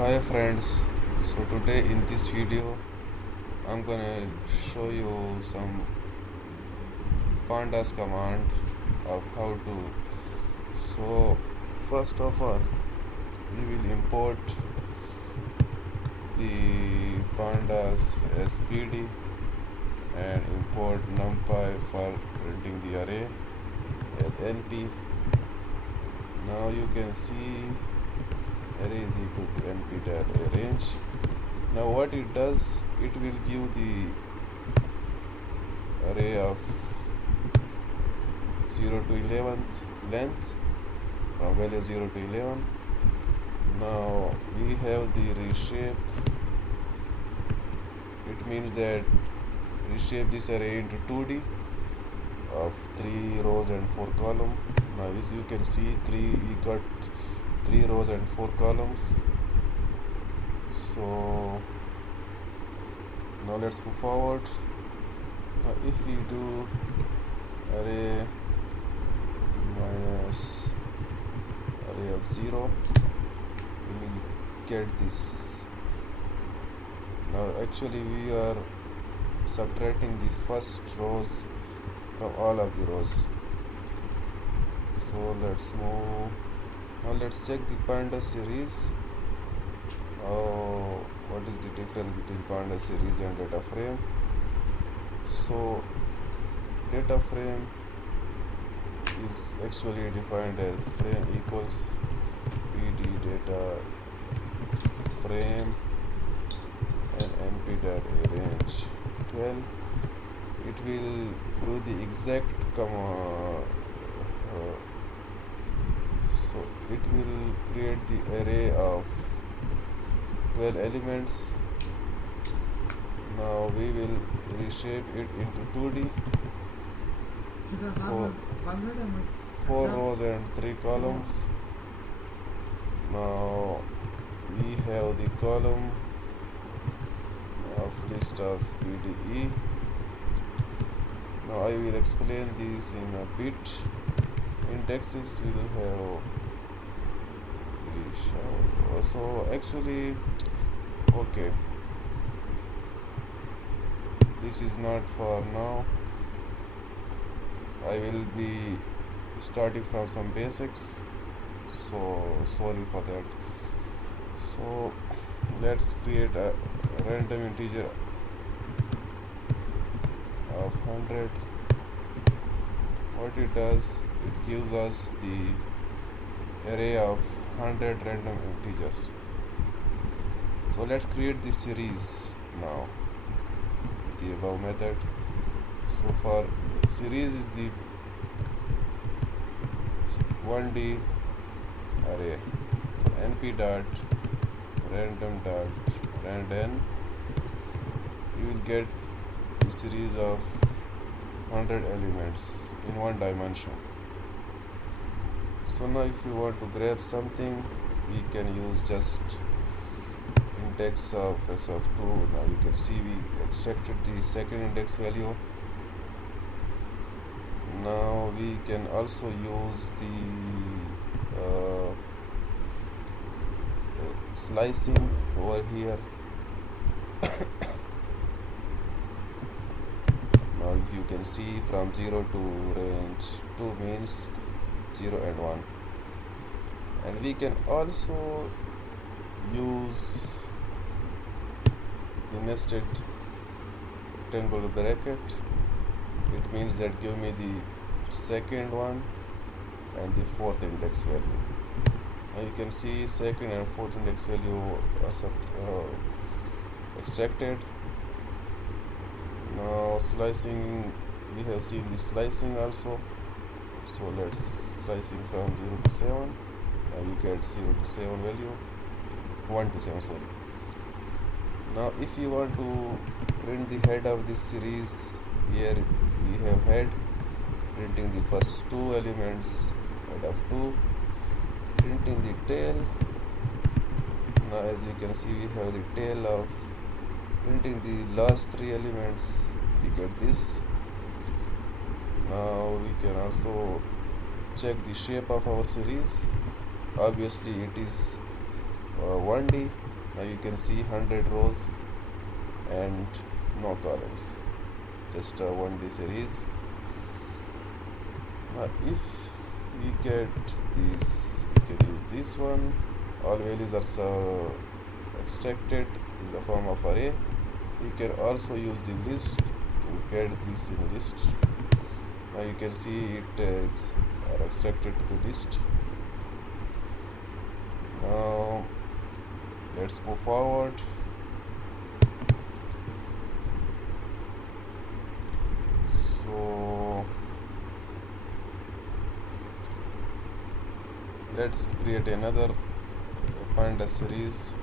Hi friends, so today in this video I'm gonna show you some pandas command of how to. So first of all we will import the pandas spd and import numpy for printing the array as np. Now you can see array is equal to np dot arrange. Now what it does, it will give the array of 0 to 11th length from value 0 to 11. Now we have the reshape. It means that reshape this array into 2D of 3 rows and 4 columns. Now as you can see, we got 3 rows and 4 columns. So now let's move forward. Now if we do array minus array of 0, we will get this. Now actually we are subtracting the first rows from all of the rows. So let's move. Now let's check the pandas series. What is the difference between pandas series and data frame? So data frame is actually defined as frame equals pd data frame and np dot arrange 12. It will do the exact so it will create the array of 12 elements. Now we will reshape it into 2D, 4 rows and 3 columns. Now we have the column of list of PDE. Now I will explain this in a bit. Indexes will have so actually okay, this is not for now. I will be starting from some basics, so sorry for that. So let's create a random integer of 100. What it does, it gives us the array of 100 random integers. So let's create the series now with the above method. So for series is the 1D array. So np dot random dot randn, you will get the series of 100 elements in one dimension. So now if you want to grab something, we can use just index of s of 2. Now you can see we extracted the second index value. Now we can also use the slicing over here. Now if you can see, from 0 to range 2 means 0 and 1, and we can also use the nested rectangular bracket. It means that give me the second one and the fourth index value. Now you can see second and fourth index value are extracted. Now slicing, we have seen the slicing also. So let's slicing from 0 to 7. Now we get 0 to 7 value, 1 to 7, sorry. Now if you want to print the head of this series, here we have head, printing the first 2 elements, head of 2, printing the tail. Now as you can see, we have the tail of printing the last 3 elements, we get this. Now we can also check the shape of our series. Obviously it is 1D. Now you can see 100 rows and no columns, just a 1D series. Now if we get this, we can use this one. All values are extracted in the form of array. We can also use the list to get this in list. Now you can see it are extracted to list. Now let's move forward. So let's create another pandas series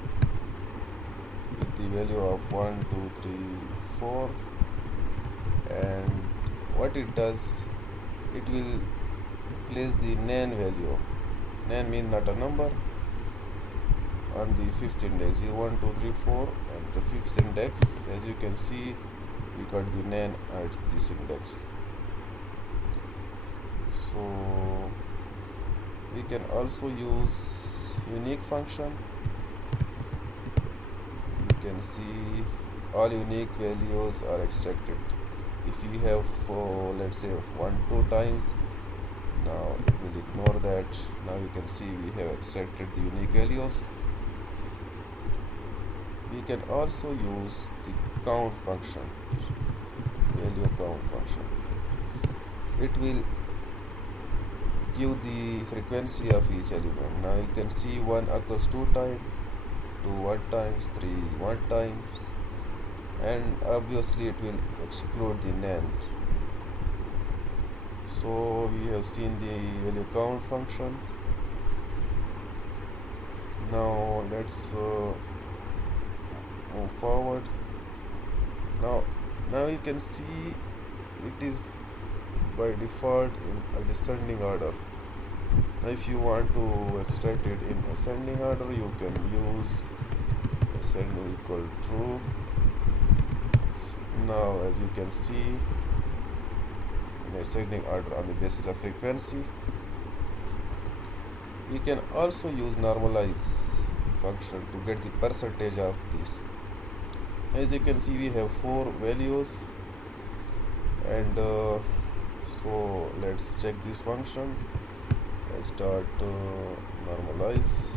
with the value of 1 2 3 4, and what it does, it will place the nan value. Nan means not a number, on the fifth index. 1 2 3 4 and the fifth index. As you can see, we got the nan at this index. So we can also use unique function. You can see all unique values are extracted. If you have let's say 1 2 times, now it will ignore that. Now you can see we have extracted the unique values. We can also use the count function, value count function. It will give the frequency of each element. Now you can see 1 occurs 2 times, 2 1 times, 3 1 times, and obviously it will exclude the nan. So we have seen the value count function. Now let's move forward. Now you can see it is by default in a descending order. Now if you want to extract it in ascending order, you can use ascending equal true. Now as you can see, in ascending order on the basis of frequency. We can also use normalize function to get the percentage of this. As you can see, we have 4 values, and so let's check this function. Let's start normalize.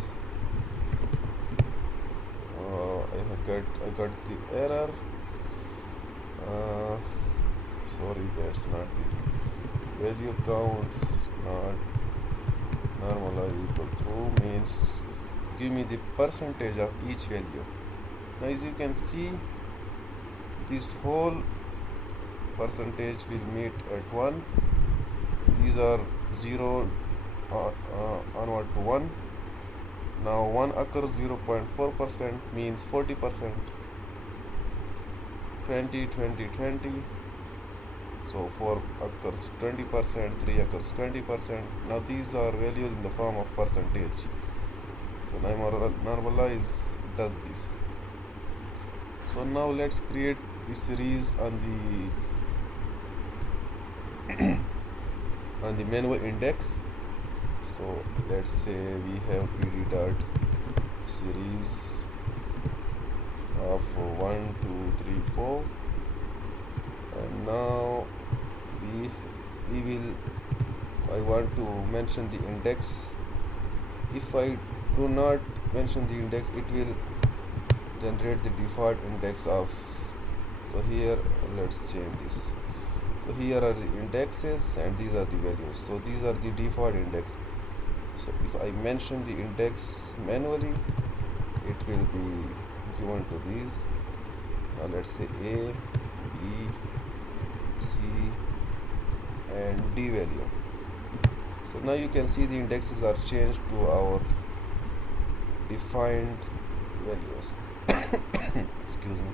I got the error. Sorry, that's not the value counts. Not normalize equal true means give me the percentage of each value. Now as you can see, this whole percentage will meet at 1. These are 0 onward to 1. Now 1 occurs 0.4% means 40%. 20 20 20. So 4 occurs 20%, 3 occurs 20%. Now these are values in the form of percentage. So normalize does this. So now let's create the series on the manual index. So let's say we have pd dot series of 1 2 3 4, and now I want to mention the index. If I do not mention the index, it will generate the default index of. So here let's change this. So here are the indexes and these are the values. So these are the default index. So if I mention the index manually, it will be given to these. Now let's say A, B, C and D value. So now you can see the indexes are changed to our defined values. Excuse me.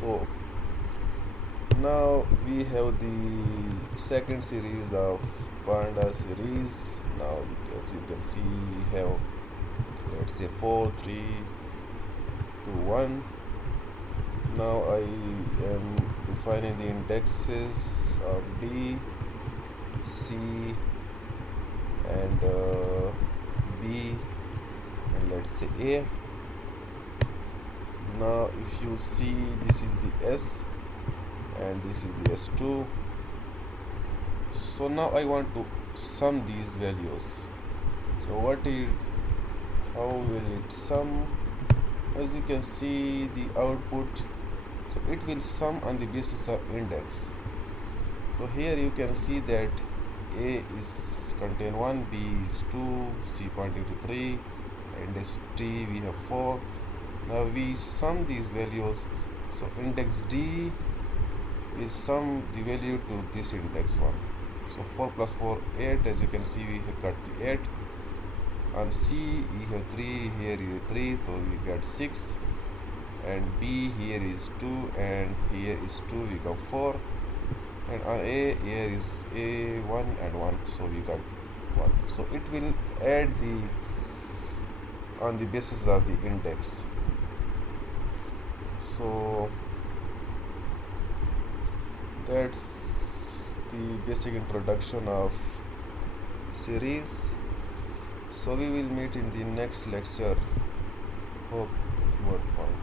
So now we have the second series of pandas series. Now as you can see, we have, let's say 4 3 2 1. Now I am defining the indexes of D, C and B, and let's say A. Now if you see, this is the S and this is the S2. So now I want to sum these values. So how will it sum? As you can see the output, so it will sum on the basis of index. So here you can see that A is contain 1, B is 2, C pointing to 3, and S-T we have 4. Now we sum these values. So index D will sum the value to this index 1. So 4 plus 4, 8. As you can see, we have got the 8. On C we have 3, here is 3, so we got 6. And B here is 2, and here is 2, we got 4. And on A, here is A 1 and 1, so we got 1. So it will add on the basis of the index. So that's the basic introduction of series. So we will meet in the next lecture. Hope you are fine.